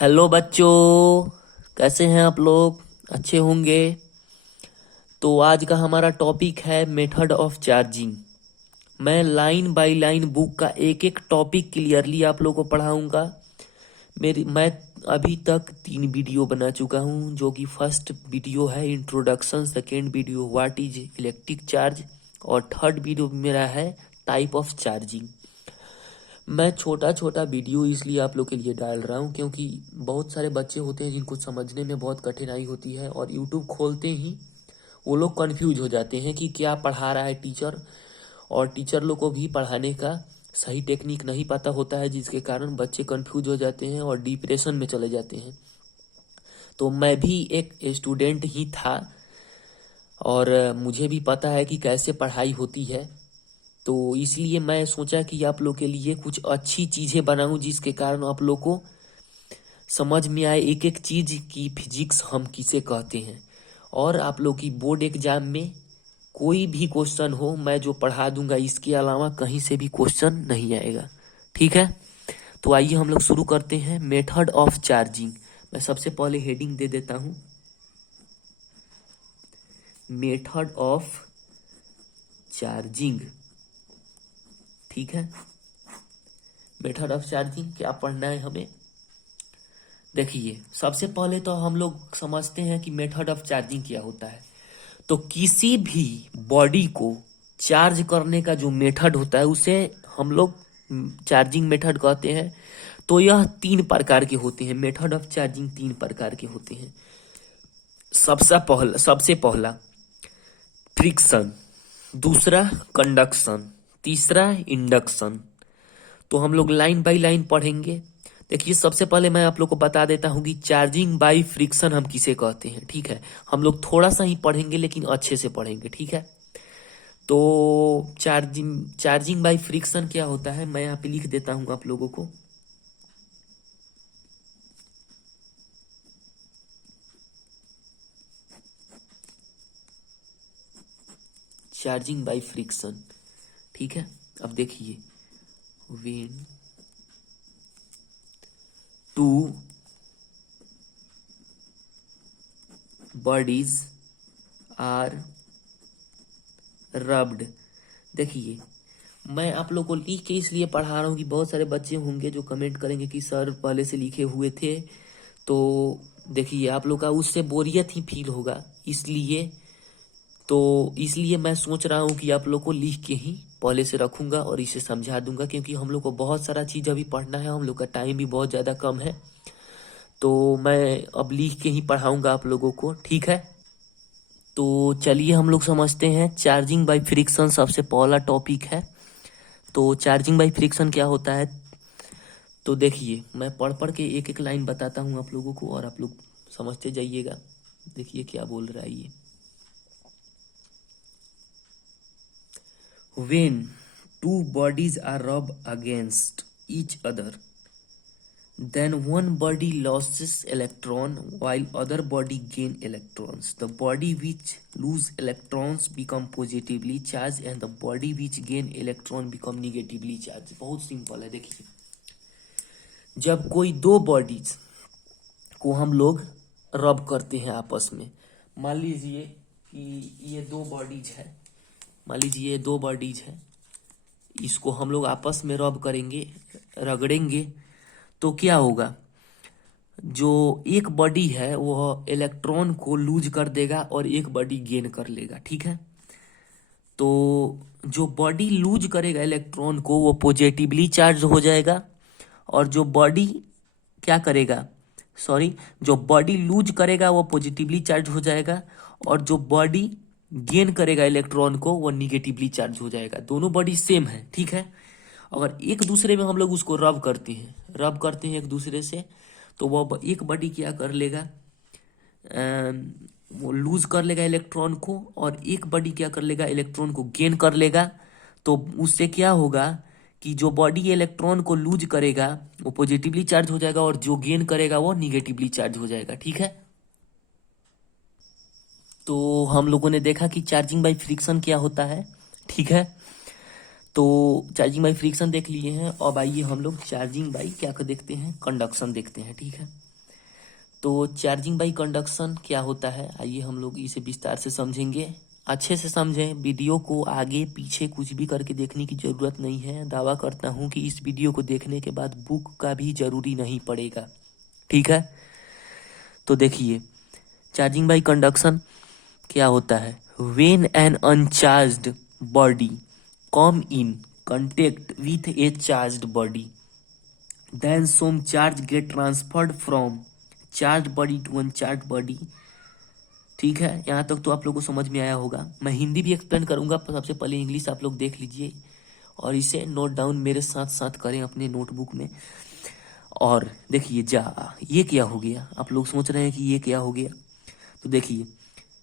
Hello बच्चों, कैसे हैं आप लोग? अच्छे होंगे। तो आज का हमारा टॉपिक है मेथड ऑफ चार्जिंग। मैं लाइन बाय लाइन बुक का एक एक टॉपिक क्लियरली आप लोगों को पढ़ाऊंगा। मैं अभी तक 3 वीडियो बना चुका हूं, जो कि फर्स्ट वीडियो है introduction, second video what is electric charge, और थर्ड वीडियो मेरा है टाइप ऑफ चार्जिंग। मैं छोटा छोटा वीडियो इसलिए आप लोग के लिए डाल रहा हूँ क्योंकि बहुत सारे बच्चे होते हैं जिनको समझने में बहुत कठिनाई होती है, और यूट्यूब खोलते ही वो लोग कंफ्यूज हो जाते हैं कि क्या पढ़ा रहा है टीचर, और टीचर लोग को भी पढ़ाने का सही टेक्निक नहीं पता होता है, जिसके कारण बच्चे कंफ्यूज हो जाते हैं और डिप्रेशन में चले जाते हैं। तो मैं भी एक स्टूडेंट ही था, और मुझे भी पता है कि कैसे पढ़ाई होती है। तो इसलिए मैं सोचा कि आप लोग के लिए कुछ अच्छी चीज़ें बनाऊं, जिसके कारण आप लोग को समझ में आए एक एक चीज़ की फिजिक्स हम किसे कहते हैं। और आप लोग की बोर्ड एग्जाम में कोई भी क्वेश्चन हो, मैं जो पढ़ा दूंगा इसके अलावा कहीं से भी क्वेश्चन नहीं आएगा। ठीक है, तो आइए हम लोग शुरू करते हैं मेथड ऑफ चार्जिंग। मैं सबसे पहले हेडिंग दे देता हूं, मेथड ऑफ चार्जिंग। ठीक है, मेथड ऑफ चार्जिंग क्या पढ़ना है हमें? देखिए, सबसे पहले तो हम लोग समझते हैं कि मेथड ऑफ चार्जिंग क्या होता है। तो किसी भी बॉडी को चार्ज करने का जो मेथड होता है उसे हम लोग चार्जिंग मेथड कहते हैं। तो यह 3 प्रकार के होते हैं। मेथड ऑफ चार्जिंग 3 प्रकार के होते हैं। सबसे पहला फ्रिक्शन, दूसरा कंडक्शन, तीसरा इंडक्शन। तो हम लोग लाइन बाय लाइन पढ़ेंगे। देखिए, सबसे पहले मैं आप लोग को बता देता हूं कि चार्जिंग बाय फ्रिक्शन हम किसे कहते हैं। ठीक है, हम लोग थोड़ा सा ही पढ़ेंगे लेकिन अच्छे से पढ़ेंगे। ठीक है, तो चार्जिंग बाय फ्रिक्शन क्या होता है, मैं यहाँ पे लिख देता हूं आप लोगों को। Charging by friction. ठीक है, अब देखिए, when two bodies are rubbed. देखिए, मैं आप लोग को लिख के इसलिए पढ़ा रहा हूँ कि बहुत सारे बच्चे होंगे जो कमेंट करेंगे कि सर पहले से लिखे हुए थे। तो देखिए, आप लोग का उससे बोरियत ही फील होगा, इसलिए मैं सोच रहा हूँ कि आप लोग को लिख के ही पहले से रखूंगा और इसे समझा दूंगा, क्योंकि हम लोग को बहुत सारा चीज़ अभी पढ़ना है, हम लोग का टाइम भी बहुत ज़्यादा कम है। तो मैं अब लिख के ही पढ़ाऊंगा आप लोगों को। ठीक है, तो चलिए हम लोग समझते हैं चार्जिंग बाय फ्रिक्शन। सबसे पहला टॉपिक है, तो चार्जिंग बाय फ्रिक्शन क्या होता है। तो देखिए, मैं पढ़ पढ़ के एक एक लाइन बताता हूँ आप लोगों को, और आप लोग समझते जाइएगा। देखिए क्या बोल रहा है ये। When two bodies are rubbed against each other, then one body loses electron while other body gain electrons. The body which lose electrons become positively charged and the body which gain electron become negatively charged. बहुत simple है। देखिए, जब कोई दो bodies को हम लोग रब करते हैं आपस में, मान लीजिए कि ये दो बॉडीज है, इसको हम लोग आपस में रब करेंगे, रगड़ेंगे, तो क्या होगा, जो एक बॉडी है वह इलेक्ट्रॉन को लूज कर देगा और एक बॉडी गेन कर लेगा। ठीक है, तो जो बॉडी लूज करेगा इलेक्ट्रॉन को वो पॉजिटिवली चार्ज हो जाएगा, और जो बॉडी क्या करेगा, सॉरी, जो बॉडी लूज करेगा वो पॉजिटिवली चार्ज हो जाएगा, और जो बॉडी गेन करेगा इलेक्ट्रॉन को वो निगेटिवली चार्ज हो जाएगा। दोनों बॉडी सेम है। ठीक है, अगर एक दूसरे में हम लोग उसको रब करते हैं एक दूसरे से, तो वो एक बॉडी क्या कर लेगा, वो लूज कर लेगा इलेक्ट्रॉन को, और एक बॉडी क्या कर लेगा, इलेक्ट्रॉन को गेन कर लेगा। तो उससे क्या होगा कि जो बॉडी इलेक्ट्रॉन को लूज करेगा वो पॉजिटिवली चार्ज हो जाएगा, और जो गेन करेगा वो निगेटिवली चार्ज हो जाएगा। ठीक है, तो हम लोगों ने देखा कि चार्जिंग बाय फ्रिक्शन क्या होता है। ठीक है, तो चार्जिंग बाय फ्रिक्शन देख लिए हैं। अब आइए हम लोग चार्जिंग बाय क्या कर देखते हैं, कंडक्शन देखते हैं। ठीक है, तो चार्जिंग बाई कंडक्शन क्या होता है, आइए हम लोग इसे विस्तार से समझेंगे। अच्छे से समझें, वीडियो को आगे पीछे कुछ भी करके देखने की ज़रूरत नहीं है। दावा करता हूँ कि इस वीडियो को देखने के बाद बुक का भी ज़रूरी नहीं पड़ेगा, ठीक है। तो देखिए, चार्जिंग बाई कंडक्शन क्या होता है। When an uncharged body come in contact with a charged body, then some charge get transferred from charged body to uncharged body। ठीक है, यहाँ तक तो आप लोगों को समझ में आया होगा। मैं हिंदी भी एक्सप्लेन करूंगा, पर सबसे पहले इंग्लिश आप लोग देख लीजिए और इसे नोट डाउन मेरे साथ साथ करें अपने नोटबुक में। और देखिए, ये क्या हो गया, आप लोग सोच रहे हैं कि ये क्या हो गया। तो देखिए,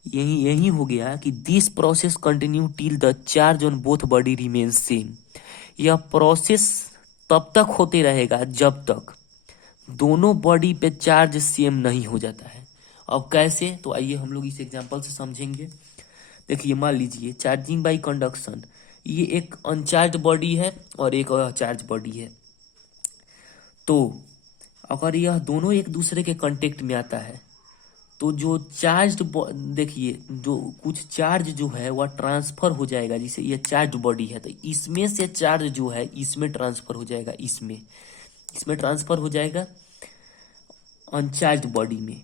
यही यही हो गया कि this process continue till the charge on both body remains same. यह प्रोसेस तब तक होते रहेगा जब तक दोनों बॉडी पे चार्ज सेम नहीं हो जाता है। अब कैसे, तो आइए हम लोग इस एग्जांपल से समझेंगे। देखिए, मान लीजिए चार्जिंग बाई कंडक्शन, ये एक अनचार्ज बॉडी है और एक चार्ज बॉडी है। तो अगर यह दोनों एक दूसरे के कांटेक्ट में आता है तो जो चार्ज, देखिए, जो कुछ चार्ज जो है वह ट्रांसफर हो जाएगा। जैसे ये चार्ज बॉडी है तो इसमें से चार्ज जो है इसमें ट्रांसफर हो जाएगा, इसमें ट्रांसफर हो जाएगा अनचार्ज बॉडी में।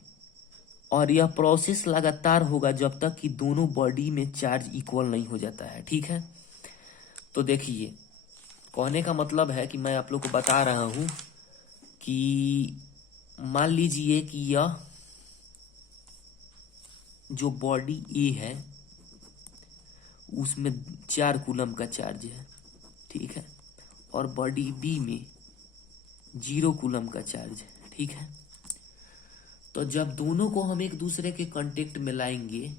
और यह प्रोसेस लगातार होगा जब तक कि दोनों बॉडी में चार्ज इक्वल नहीं हो जाता है, ठीक है। तो देखिए, कहने का मतलब है कि मैं आप लोग को बता रहा हूं कि मान लीजिए कि यह जो बॉडी ए है उसमें 4 कूलम का चार्ज है, ठीक है, और बॉडी बी में 0 कूलम का चार्ज है, ठीक है। तो जब दोनों को हम एक दूसरे के कांटेक्ट में लाएंगे,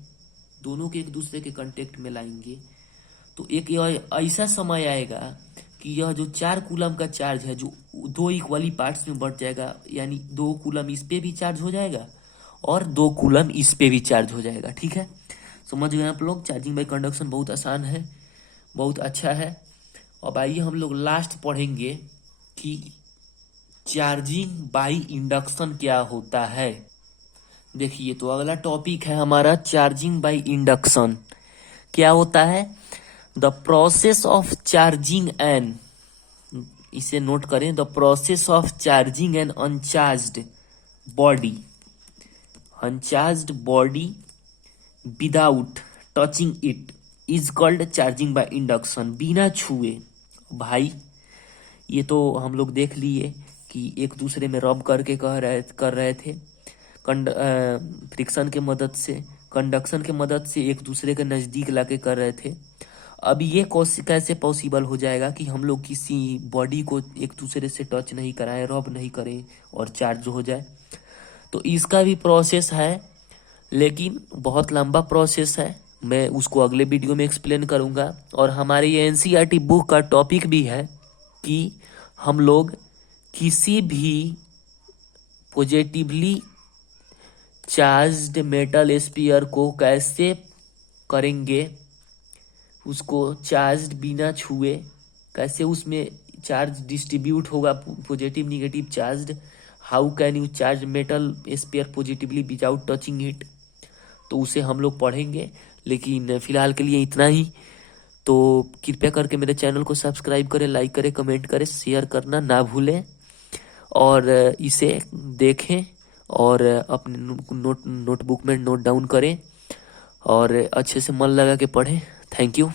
तो एक ऐसा समय आएगा कि यह जो 4 कूलम का चार्ज है जो 2 इक्वली पार्ट्स में बढ़ जाएगा, यानी 2 कूलम इस पे भी चार्ज हो जाएगा और 2 कूलम इस पे भी चार्ज हो जाएगा, ठीक है। समझ गए आप लोग, चार्जिंग बाई कंडक्शन बहुत आसान है, बहुत अच्छा है। अब आइए हम लोग लास्ट पढ़ेंगे कि चार्जिंग बाई इंडक्शन क्या होता है। देखिए, तो अगला टॉपिक है हमारा चार्जिंग बाई इंडक्शन। क्या होता है, the process of charging an, इसे नोट करें, the process of charging an uncharged body without touching it is called charging by induction. बिना छुए, भाई ये तो हम लोग देख लिए कि एक दूसरे में रब करके कर रहे थे, फ्रिक्शन के मदद से, कंडक्शन के मदद से एक दूसरे के नज़दीक लाके कर रहे थे। अब ये कैसे पॉसिबल हो जाएगा कि हम लोग किसी बॉडी को एक दूसरे से टच नहीं कराएं, रब नहीं करें और चार्ज हो जाए। तो इसका भी प्रोसेस है, लेकिन बहुत लंबा प्रोसेस है। मैं उसको अगले वीडियो में एक्सप्लेन करूंगा। और हमारी ये एनसीईआरटी बुक का टॉपिक भी है कि हम लोग किसी भी पॉजिटिवली चार्ज्ड मेटल स्फीयर को कैसे करेंगे, उसको चार्ज बिना छुए, कैसे उसमें चार्ज डिस्ट्रीब्यूट होगा, positive negative charge, how can you charge metal sphere positively without touching it, तो उसे हम लोग पढ़ेंगे। लेकिन फिलहाल के लिए इतना ही। तो कृपया करके मेरे चैनल को सब्सक्राइब करें, लाइक करें, कमेंट करें, शेयर करना ना भूलें और इसे देखें और अपने नोटबुक में नोट डाउन करें और अच्छे से मन लगा के पढ़ें। Thank you.